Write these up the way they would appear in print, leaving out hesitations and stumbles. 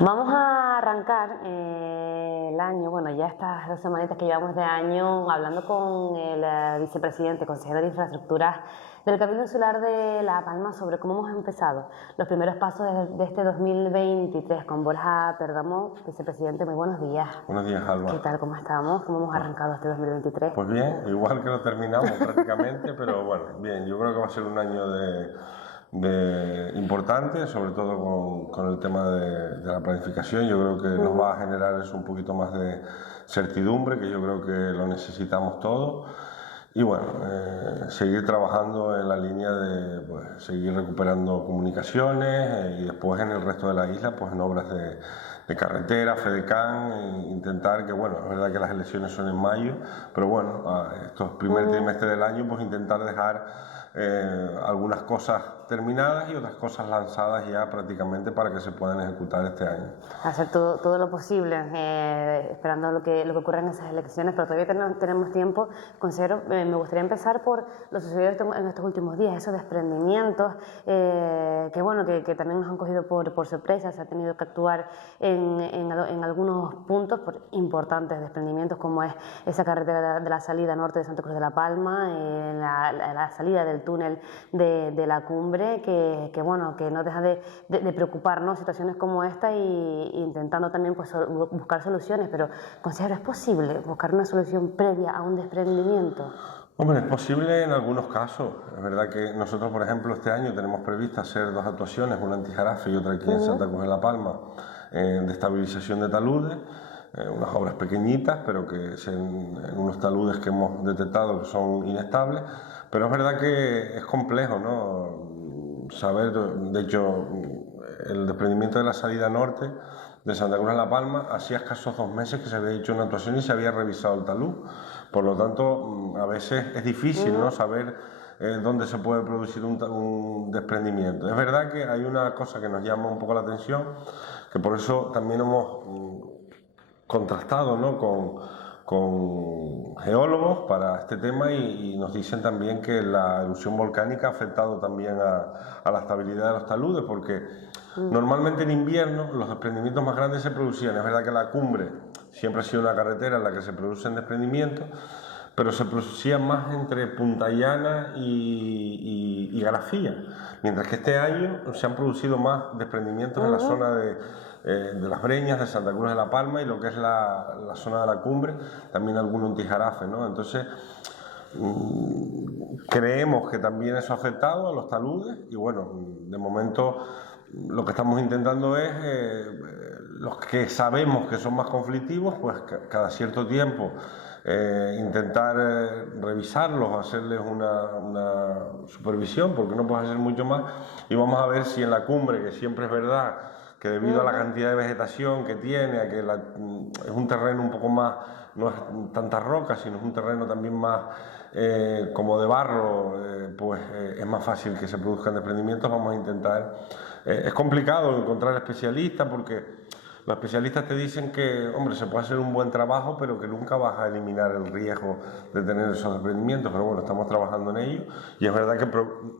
Vamos a arrancar el año, bueno, ya estas 2 semanitas que llevamos de año hablando con el vicepresidente, consejero de Infraestructuras del Cabildo Insular de La Palma sobre cómo hemos empezado los primeros pasos de este 2023 con Borja Pergamó. Vicepresidente, muy buenos días. Buenos días, Alba. ¿Qué tal? ¿Cómo estamos? ¿Cómo hemos arrancado este 2023? Pues bien, igual que lo terminamos prácticamente, pero bueno, bien, yo creo que va a ser un año importante, sobre todo con el tema de la planificación. Yo creo que nos va a generar eso un poquito más de certidumbre, que yo creo que lo necesitamos todos. Y bueno, seguir trabajando en la línea de pues, seguir recuperando comunicaciones y después en el resto de la isla, pues en obras de carretera, FEDECAN, e intentar que, bueno, es verdad que las elecciones son en mayo, pero bueno, estos primer trimestre del año, pues intentar dejar algunas cosas terminadas y otras cosas lanzadas ya prácticamente para que se puedan ejecutar este año. Hacer todo lo posible, esperando lo que ocurra en esas elecciones, pero todavía tenemos tiempo. Consejero, me gustaría empezar por lo sucedido en estos últimos días, esos desprendimientos, que bueno, que también nos han cogido por sorpresa. Se ha tenido que actuar en algunos puntos por importantes desprendimientos, como es esa carretera de la salida norte de Santa Cruz de la Palma, la salida del túnel de la cumbre, que bueno, que no deja de preocuparnos situaciones como esta y intentando también pues buscar soluciones. Pero, consejero, ¿es posible buscar una solución previa a un desprendimiento? Hombre, es posible en algunos casos. Es verdad que nosotros, por ejemplo, este año tenemos previsto hacer 2 actuaciones, una en Tijarafe y otra aquí en Santa Cruz de la Palma, de estabilización de taludes, unas obras pequeñitas, pero que en unos taludes que hemos detectado que son inestables. Pero es verdad que es complejo, ¿no? Saber, de hecho, el desprendimiento de la salida norte de Santa Cruz de la Palma, hacía escasos 2 meses que se había hecho una actuación y se había revisado el talud. Por lo tanto, a veces es difícil, ¿no?, saber dónde se puede producir un desprendimiento. Es verdad que hay una cosa que nos llama un poco la atención, que por eso también hemos contrastado, ¿no?, con geólogos para este tema y nos dicen también que la erupción volcánica ha afectado también a la estabilidad de los taludes, porque normalmente en invierno los desprendimientos más grandes se producían. Es verdad que la cumbre siempre ha sido una carretera en la que se producen desprendimientos, pero se producían más entre Punta Llana y Garafía, mientras que este año se han producido más desprendimientos en la zona de las Breñas, de Santa Cruz de la Palma y lo que es la zona de la cumbre, también alguno en Tijarafe, ¿no? Entonces, creemos que también eso ha afectado a los taludes y bueno, de momento lo que estamos intentando es los que sabemos que son más conflictivos, pues cada cierto tiempo intentar revisarlos, hacerles una supervisión, porque no puedes hacer mucho más, y vamos a ver si en la cumbre, que siempre es verdad que debido a la cantidad de vegetación que tiene, a que es un terreno un poco más, no es tanta roca, sino es un terreno también más como de barro, pues es más fácil que se produzcan desprendimientos. Vamos a intentar, es complicado encontrar especialistas porque los especialistas te dicen que, hombre, se puede hacer un buen trabajo, pero que nunca vas a eliminar el riesgo de tener esos desprendimientos. Pero bueno, estamos trabajando en ello y es verdad que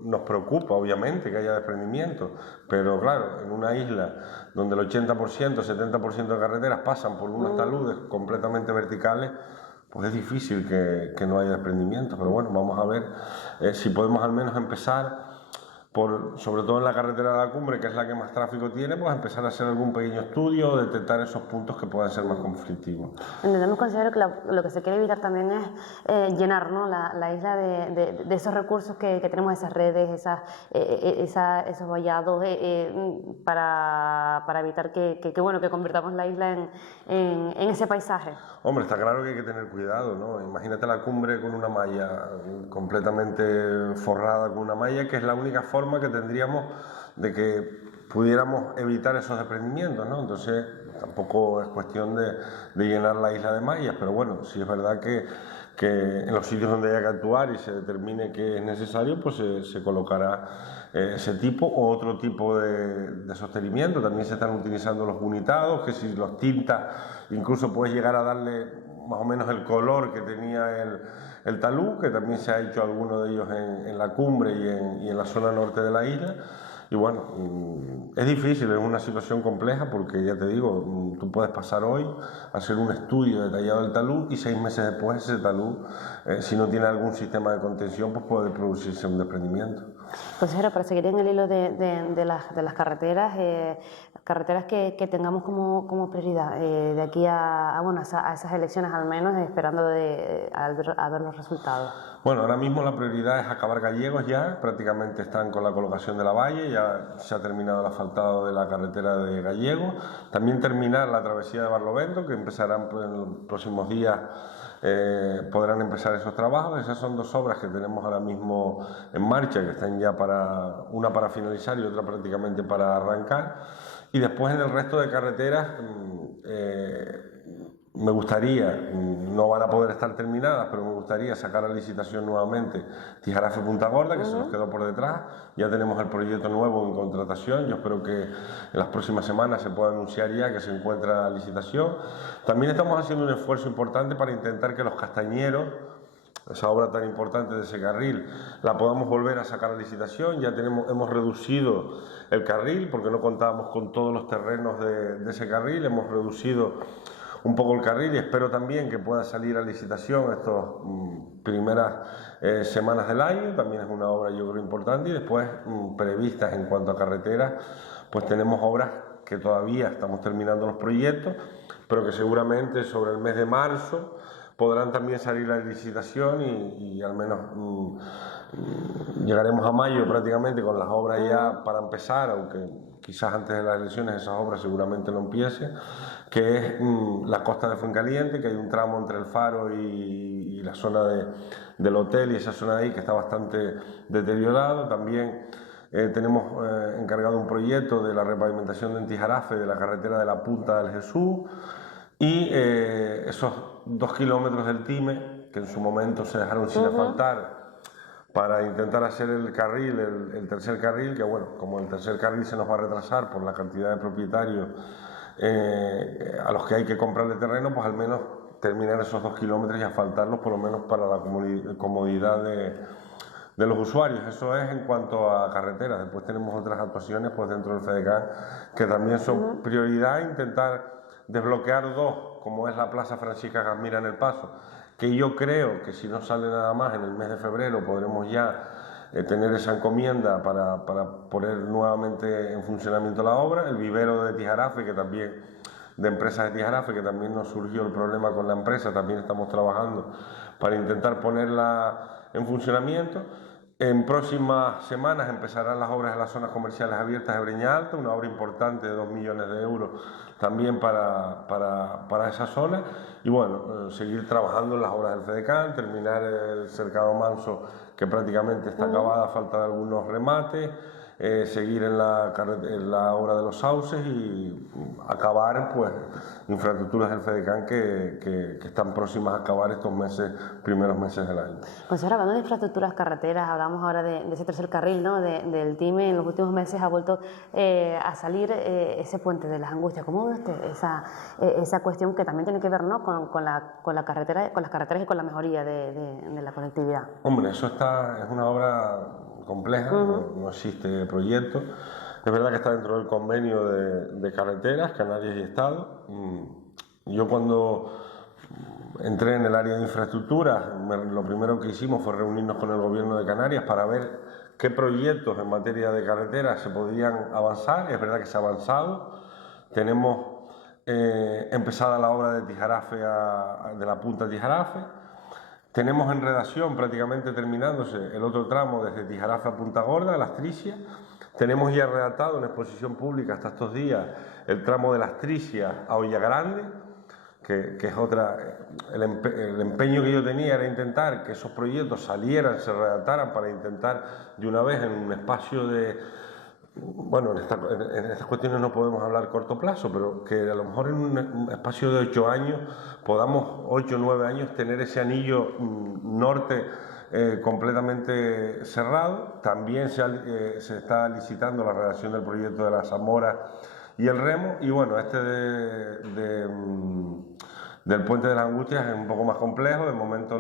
nos preocupa, obviamente, que haya desprendimientos. Pero claro, en una isla donde el 80%, 70% de carreteras pasan por unos taludes completamente verticales, pues es difícil que no haya desprendimientos. Pero bueno, vamos a ver si podemos al menos empezar sobre todo en la carretera de la cumbre, que es la que más tráfico tiene, pues empezar a hacer algún pequeño estudio, detectar esos puntos que puedan ser más conflictivos. Entendemos, consejero, que lo que se quiere evitar también es llenar, ¿no?, la isla de esos recursos que tenemos, esas redes, esos vallados, para evitar que convirtamos la isla en ese paisaje. Hombre, está claro que hay que tener cuidado, ¿no? Imagínate la cumbre con una malla completamente forrada con una malla, que es la única forma que tendríamos de que pudiéramos evitar esos desprendimientos, ¿no? Entonces tampoco es cuestión de llenar la isla de mallas, pero bueno, sí es verdad que en los sitios donde haya que actuar y se determine que es necesario, pues se colocará ese tipo o otro tipo de sostenimiento. También se están utilizando los unitados, que si los tintas incluso puedes llegar a darle más o menos el color que tenía el talud, que también se ha hecho alguno de ellos en la cumbre y en la zona norte de la isla. Y bueno, es difícil, es una situación compleja porque ya te digo, tú puedes pasar hoy a hacer un estudio detallado del talud y 6 meses después ese talud, si no tiene algún sistema de contención, pues puede producirse un desprendimiento. Consejero, para seguir en el hilo de las carreteras, carreteras que tengamos como prioridad de aquí a esas elecciones al menos, esperando a ver los resultados. Bueno, ahora mismo la prioridad es acabar Gallegos ya, prácticamente están con la colocación de la valla, ya se ha terminado el asfaltado de la carretera de Gallegos, también terminar la travesía de Barlovento, que empezarán en los próximos días, podrán empezar esos trabajos. Esas son 2 obras que tenemos ahora mismo en marcha, que están ya una para finalizar y otra prácticamente para arrancar. Y después en el resto de carreteras me gustaría, no van a poder estar terminadas, pero me gustaría sacar a licitación nuevamente Tijarafe-Punta Gorda, que se nos quedó por detrás. Ya tenemos el proyecto nuevo en contratación, yo espero que en las próximas semanas se pueda anunciar ya que se encuentra la licitación. También estamos haciendo un esfuerzo importante para intentar que los Castañeros, esa obra tan importante de ese carril, la podamos volver a sacar a licitación. Ya hemos reducido el carril porque no contábamos con todos los terrenos de ese carril, hemos reducido un poco el carril y espero también que pueda salir a licitación estas primeras semanas del año. También es una obra yo creo importante. Y después previstas en cuanto a carreteras, pues tenemos obras que todavía estamos terminando los proyectos, pero que seguramente sobre el mes de marzo podrán también salir a licitación y al menos llegaremos a mayo prácticamente con las obras ya para empezar, aunque quizás antes de las elecciones esas obras seguramente no empiecen, que es la costa de Fuencaliente, que hay un tramo entre el Faro y la zona del hotel y esa zona de ahí que está bastante deteriorado. También tenemos encargado un proyecto de la repavimentación de Tijarafe de la carretera de la Punta del Jesús y esos 2 kilómetros del Time que en su momento se dejaron sin asfaltar para intentar hacer el carril, el tercer carril, que bueno, como el tercer carril se nos va a retrasar por la cantidad de propietarios a los que hay que comprarle terreno, pues al menos terminar esos 2 kilómetros y asfaltarlos por lo menos para la comodidad de los usuarios. Eso es en cuanto a carreteras. Después tenemos otras actuaciones pues dentro del FEDECAN que también son prioridad, intentar desbloquear 2, como es la Plaza Francisca Gasmira en El Paso, que yo creo que si no sale nada más en el mes de febrero podremos ya tener esa encomienda para poner nuevamente en funcionamiento la obra. El vivero de Tijarafe, que también, de empresas de Tijarafe, que también nos surgió el problema con la empresa, también estamos trabajando para intentar ponerla en funcionamiento. En próximas semanas empezarán las obras de las zonas comerciales abiertas de Breña Alta, una obra importante de 2 millones de euros también para esa zona. Y bueno, seguir trabajando en las obras del FEDECAN, terminar el cercado Manso, que prácticamente está acabada, falta de algunos remates, seguir en la obra de los sauces y acabar pues infraestructuras del FEDECAN que están próximas a acabar estos primeros meses del año. Consejero, hablando de infraestructuras carreteras, hablamos ahora de ese tercer carril, ¿no? del Time. En los últimos meses ha vuelto a salir ese puente de las Angustias. ¿Cómo ve usted esa cuestión que también tiene que ver, ¿no? con las carreteras y con la mejoría de la conectividad? Hombre, es una obra compleja, no existe proyecto. Es verdad que está dentro del convenio de carreteras, Canarias y Estado. Yo cuando entré en el área de infraestructura, lo primero que hicimos fue reunirnos con el gobierno de Canarias para ver qué proyectos en materia de carreteras se podían avanzar. Es verdad que se ha avanzado. Tenemos empezada la obra de Tijarafe de la Punta Tijarafe. Tenemos en redacción, prácticamente terminándose, el otro tramo desde Tijarafe a Punta Gorda, Las Tricias. Tenemos ya redactado en exposición pública hasta estos días el tramo de Las Tricias a Olla Grande, que es otra. El empeño que yo tenía era intentar que esos proyectos salieran, se redactaran para intentar de una vez en un espacio de. Bueno, en estas cuestiones no podemos hablar corto plazo, pero que a lo mejor en un espacio de 8 años podamos, 8 o 9 años, tener ese anillo norte completamente cerrado. También se está licitando la redacción del proyecto de la Zamora y el Remo. Y bueno, del Puente de las Angustias es un poco más complejo. De momento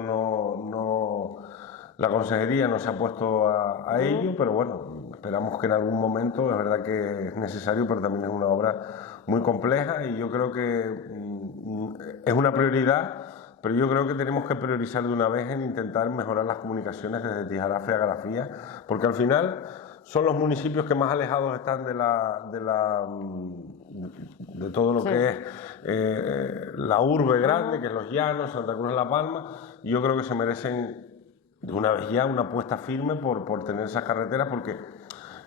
la consejería no se ha puesto a ello, pero bueno, esperamos que en algún momento, es verdad que es necesario, pero también es una obra muy compleja y yo creo que es una prioridad, pero yo creo que tenemos que priorizar de una vez en intentar mejorar las comunicaciones desde Tijarafe a Garafía, porque al final son los municipios que más alejados están de todo lo que es la urbe grande, que es Los Llanos, Santa Cruz de la Palma, y yo creo que se merecen de una vez ya una apuesta firme por tener esas carreteras, porque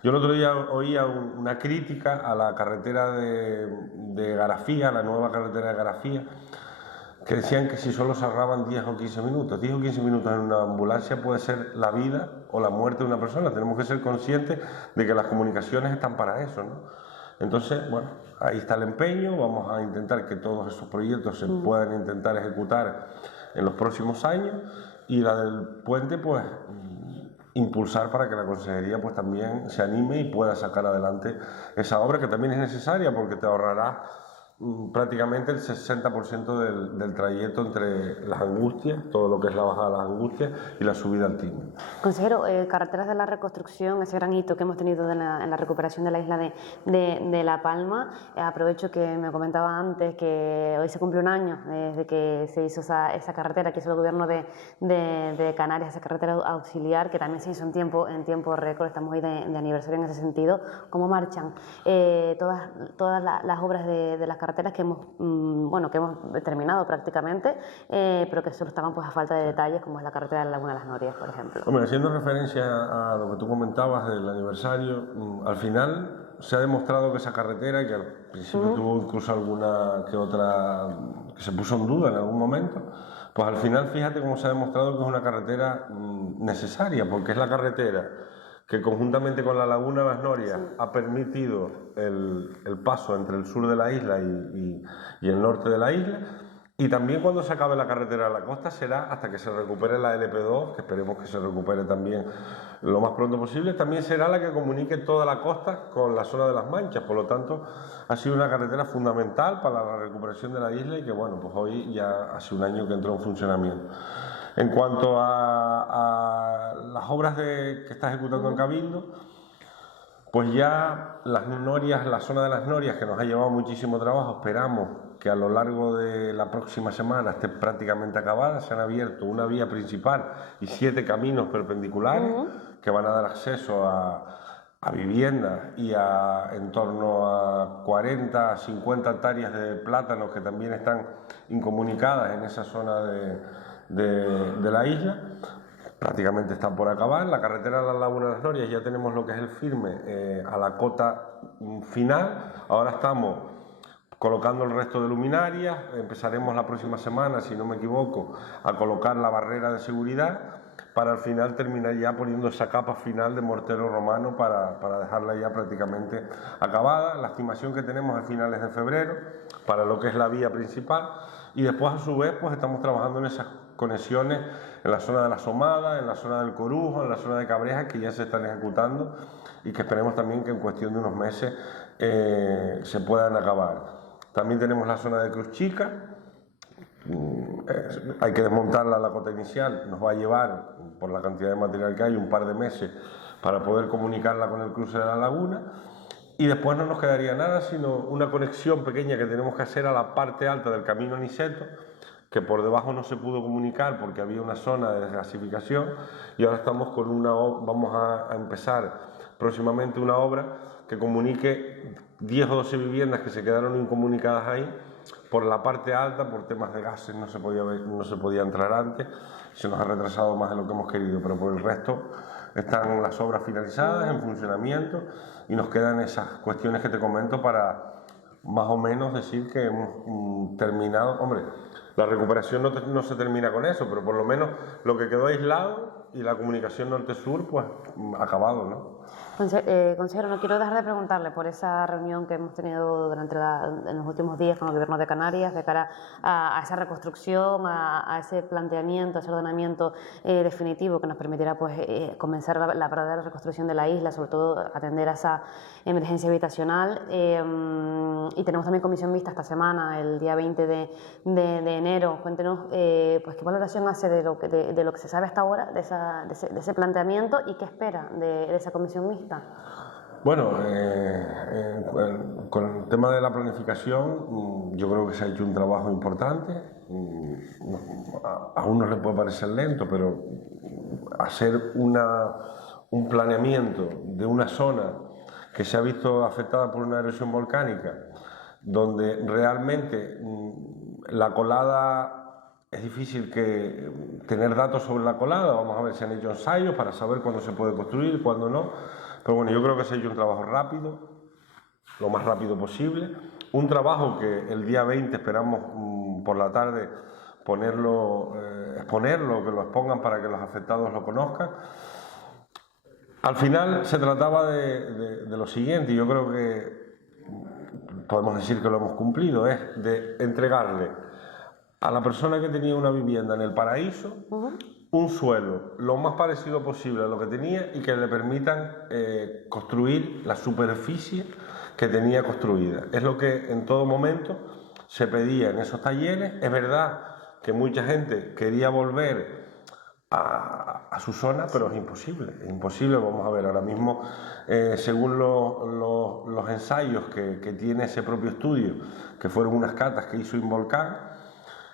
yo el otro día oía una crítica a la carretera de Garafía, la nueva carretera de Garafía, que decían que si solo se ahorraban 10 o 15 minutos. 10 o 15 minutos en una ambulancia puede ser la vida o la muerte de una persona. Tenemos que ser conscientes de que las comunicaciones están para eso, ¿no? Entonces, bueno, ahí está el empeño. Vamos a intentar que todos esos proyectos se puedan intentar ejecutar en los próximos años, y la del puente, pues impulsar para que la consejería pues también se anime y pueda sacar adelante esa obra, que también es necesaria porque te ahorrará prácticamente el 60% del trayecto entre Las Angustias, todo lo que es la bajada de Las Angustias y la subida al Tigre. Consejero, carreteras de la reconstrucción, ese gran hito que hemos tenido en la recuperación de la isla de La Palma, aprovecho que me comentaba antes que hoy se cumple un año desde que se hizo esa carretera que hizo el gobierno de Canarias, esa carretera auxiliar, que también se hizo en tiempo récord. Estamos hoy de aniversario en ese sentido. ¿Cómo marchan todas las obras de las carreteras que hemos terminado prácticamente, pero que solo estaban pues a falta de detalles, como es la carretera de la Laguna de las Norias, por ejemplo? Hombre, haciendo referencia a lo que tú comentabas del aniversario, al final se ha demostrado que esa carretera, que al principio tuvo incluso alguna que otra que se puso en duda en algún momento, pues al final fíjate cómo se ha demostrado que es una carretera necesaria, porque es la carretera que conjuntamente con la Laguna de las Norias ha permitido el paso entre el sur de la isla y el norte de la isla. Y también cuando se acabe la carretera a la costa será hasta que se recupere la LP2, que esperemos que se recupere también lo más pronto posible, también será la que comunique toda la costa con la zona de las Manchas. Por lo tanto, ha sido una carretera fundamental para la recuperación de la isla y que, bueno, pues hoy ya hace un año que entró en funcionamiento. En cuanto a las obras que está ejecutando en Cabildo, pues ya las Norias, la zona de las Norias, que nos ha llevado muchísimo trabajo, esperamos que a lo largo de la próxima semana esté prácticamente acabada. Se han abierto una vía principal y 7 caminos perpendiculares que van a dar acceso a viviendas y en torno a 40 a 50 hectáreas de plátanos que también están incomunicadas en esa zona de la isla. Prácticamente están por acabar. La carretera de la Laguna de las Norias ya tenemos lo que es el firme a la cota final. Ahora estamos colocando el resto de luminarias. Empezaremos la próxima semana, si no me equivoco, a colocar la barrera de seguridad para al final terminar ya poniendo esa capa final de mortero romano para dejarla ya prácticamente acabada. La estimación que tenemos es a finales de febrero para lo que es la vía principal, y después a su vez pues estamos trabajando en esas conexiones en la zona de la Somada, en la zona del Corujo, en la zona de Cabrejas, que ya se están ejecutando y que esperemos también que en cuestión de unos meses se puedan acabar. También tenemos la zona de Cruz Chica. Hay que desmontarla, la cota inicial nos va a llevar, por la cantidad de material que hay, un par de meses para poder comunicarla con el cruce de la laguna, y después no nos quedaría nada sino una conexión pequeña que tenemos que hacer a la parte alta del camino Aniceto, que por debajo no se pudo comunicar porque había una zona de desgasificación, y ahora estamos con vamos a empezar próximamente una obra que comunique 10 o 12 viviendas que se quedaron incomunicadas ahí. Por la parte alta, por temas de gases, no se podía entrar antes, se nos ha retrasado más de lo que hemos querido, pero por el resto están las obras finalizadas, en funcionamiento, y nos quedan esas cuestiones que te comento para más o menos decir que hemos terminado. Hombre, la recuperación no se termina con eso, pero por lo menos lo que quedó aislado y la comunicación norte-sur, pues acabado, ¿no? Consejero, no quiero dejar de preguntarle por esa reunión que hemos tenido en los últimos días con el Gobierno de Canarias de cara a esa reconstrucción, a ese planteamiento, a ese ordenamiento definitivo que nos permitirá pues, comenzar la verdadera reconstrucción de la isla, sobre todo atender a esa emergencia habitacional. Y tenemos también comisión mixta esta semana, el día 20 de enero. Cuéntenos pues, qué valoración hace de lo que se sabe hasta ahora de ese planteamiento y qué espera de esa comisión comisión mixta? Bueno, con el tema de la planificación, yo creo que se ha hecho un trabajo importante. A unos les puede parecer lento, pero hacer un planeamiento de una zona que se ha visto afectada por una erosión volcánica, donde realmente la colada es difícil tener datos sobre la colada. Vamos a ver si han hecho ensayos para saber cuándo se puede construir, cuándo no. Pero bueno, yo creo que se ha hecho un trabajo rápido, lo más rápido posible. Un trabajo que el día 20 esperamos por la tarde exponerlo, que lo expongan para que los afectados lo conozcan. Al final se trataba de lo siguiente, y yo creo que podemos decir que lo hemos cumplido, es de entregarle a la persona que tenía una vivienda en el paraíso un suelo lo más parecido posible a lo que tenía y que le permitan construir la superficie que tenía construida. Es lo que en todo momento se pedía en esos talleres. Es verdad que mucha gente quería volver a su zona, pero es imposible. Vamos a ver, ahora mismo, según los ensayos que tiene ese propio estudio, que fueron unas catas que hizo Involcan,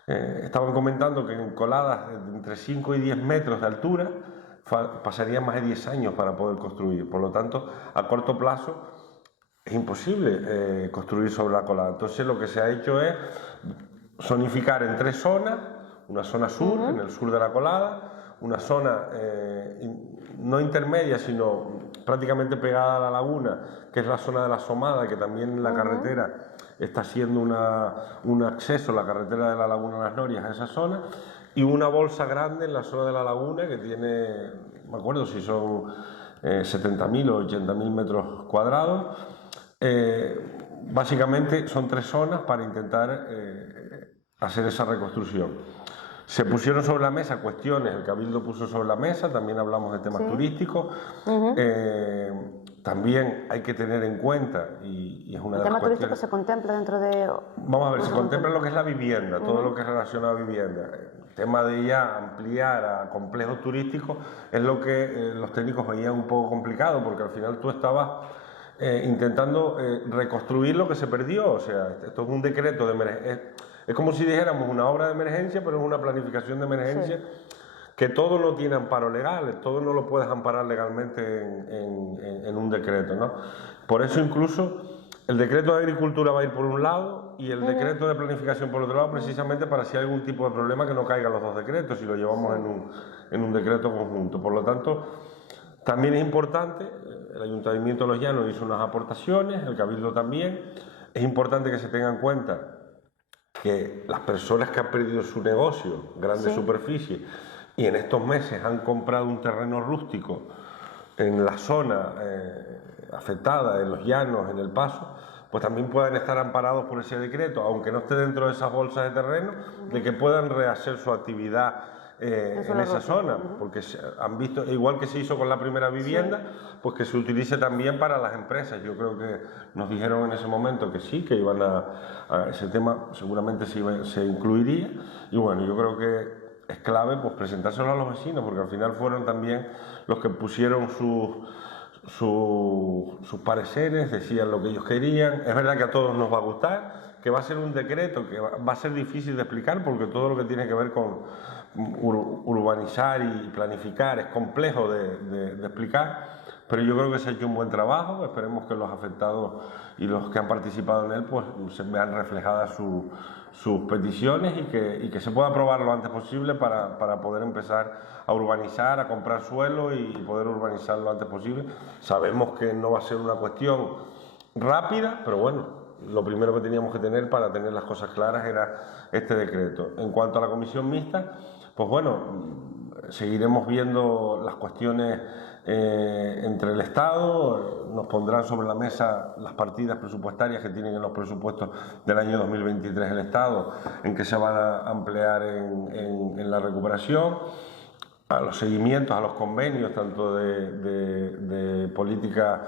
estaban comentando que en coladas de entre 5 y 10 metros de altura pasarían más de 10 años para poder construir. Por lo tanto, a corto plazo es imposible construir sobre la colada. Entonces lo que se ha hecho es zonificar en 3 zonas: una zona sur, en el sur de la colada, una zona no intermedia, sino prácticamente pegada a la laguna, que es la zona de la Somada, que también la carretera está haciendo un acceso, la carretera de la Laguna de las Norias, a esa zona, y una bolsa grande en la zona de la laguna que tiene, no me acuerdo si son 70.000 o 80.000 metros cuadrados. Básicamente son 3 zonas para intentar hacer esa reconstrucción. Se pusieron sobre la mesa cuestiones, el Cabildo puso sobre la mesa, también hablamos de temas turísticos. También hay que tener en cuenta, y es una de las cuestiones... ¿El tema turístico se contempla dentro de...? Vamos a ver, se contempla lo que es la vivienda, todo lo que es relacionado a vivienda. El tema de ya ampliar a complejos turísticos es lo que los técnicos veían un poco complicado, porque al final tú estabas intentando reconstruir lo que se perdió. O sea, esto es un decreto de emergencia. Es como si dijéramos una obra de emergencia, pero es una planificación de emergencia. Que todo no tiene amparo legal, todo no lo puedes amparar legalmente en un decreto, ¿no? Por eso incluso el decreto de agricultura va a ir por un lado y el decreto de planificación por otro lado, precisamente para si hay algún tipo de problema que no caigan los dos decretos y lo llevamos en un decreto conjunto. Por lo tanto, también es importante, el Ayuntamiento de Los Llanos hizo unas aportaciones, el Cabildo también. Es importante que se tenga en cuenta que las personas que han perdido su negocio, grandes superficies, y en estos meses han comprado un terreno rústico en la zona afectada, en Los Llanos, en El Paso, pues también puedan estar amparados por ese decreto, aunque no esté dentro de esas bolsas de terreno, de que puedan rehacer su actividad en esa zona, porque han visto, igual que se hizo con la primera vivienda, pues que se utilice también para las empresas. Yo creo que nos dijeron en ese momento que sí, que iban a ese tema seguramente se incluiría, y bueno, yo creo que es clave pues presentárselo a los vecinos, porque al final fueron también los que pusieron sus pareceres, decían lo que ellos querían. Es verdad que a todos nos va a gustar, que va a ser un decreto que va a ser difícil de explicar, porque todo lo que tiene que ver con urbanizar y planificar es complejo de explicar, pero yo creo que se ha hecho un buen trabajo. Esperemos que los afectados y los que han participado en él pues se vean reflejadas sus peticiones y que se pueda aprobar lo antes posible para poder empezar a urbanizar, a comprar suelo y poder urbanizar lo antes posible. Sabemos que no va a ser una cuestión rápida, pero bueno, lo primero que teníamos que tener para tener las cosas claras era este decreto. En cuanto a la comisión mixta, pues bueno, seguiremos viendo las cuestiones entre el Estado. Nos pondrán sobre la mesa las partidas presupuestarias que tienen en los presupuestos del año 2023 el Estado, en que se van a ampliar en la recuperación, a los seguimientos, a los convenios, tanto de política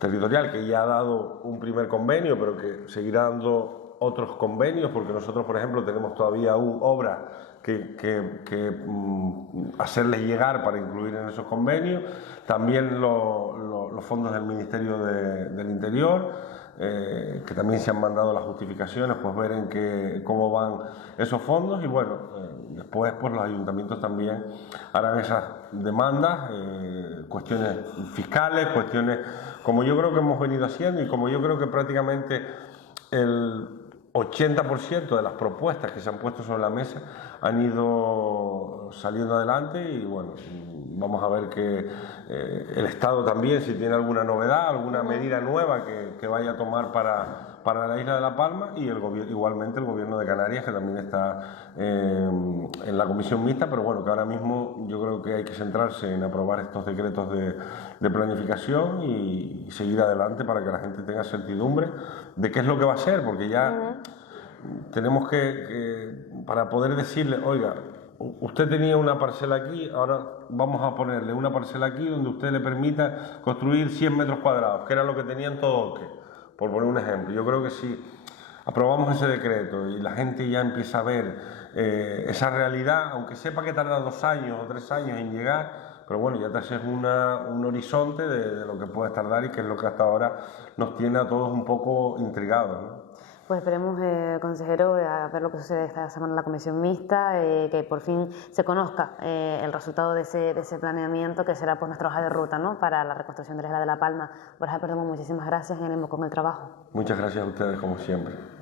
territorial, que ya ha dado un primer convenio, pero que seguirá dando otros convenios, porque nosotros, por ejemplo, tenemos todavía aún obras hacerles llegar para incluir en esos convenios. También los fondos del Ministerio del Interior, que también se han mandado las justificaciones, pues ver cómo van esos fondos. Y bueno, después pues los ayuntamientos también harán esas demandas, cuestiones fiscales, cuestiones como yo creo que hemos venido haciendo y como yo creo que prácticamente el 80% de las propuestas que se han puesto sobre la mesa han ido saliendo adelante. Y bueno, vamos a ver que el Estado también, si tiene alguna novedad, alguna medida nueva que vaya a tomar para la isla de La Palma, y igualmente el Gobierno de Canarias, que también está en la comisión mixta, pero bueno, que ahora mismo yo creo que hay que centrarse en aprobar estos decretos de planificación y seguir adelante para que la gente tenga certidumbre de qué es lo que va a ser, porque ya tenemos para poder decirle, oiga, usted tenía una parcela aquí, ahora vamos a ponerle una parcela aquí donde usted le permita construir 100 metros cuadrados, que era lo que tenían todo, por poner un ejemplo. Yo creo que si aprobamos ese decreto y la gente ya empieza a ver esa realidad, aunque sepa que tarda 2 años o 3 años en llegar, pero bueno, ya te haces un horizonte de lo que puede tardar, y que es lo que hasta ahora nos tiene a todos un poco intrigados, ¿no? Pues esperemos, consejero, a ver lo que sucede esta semana en la comisión mixta, que por fin se conozca el resultado de ese planeamiento, que será pues nuestra hoja de ruta, ¿no?, para la reconstrucción de la isla de La Palma. Borja Perdomo, muchísimas gracias y ánimo con el trabajo. Muchas gracias a ustedes, como siempre.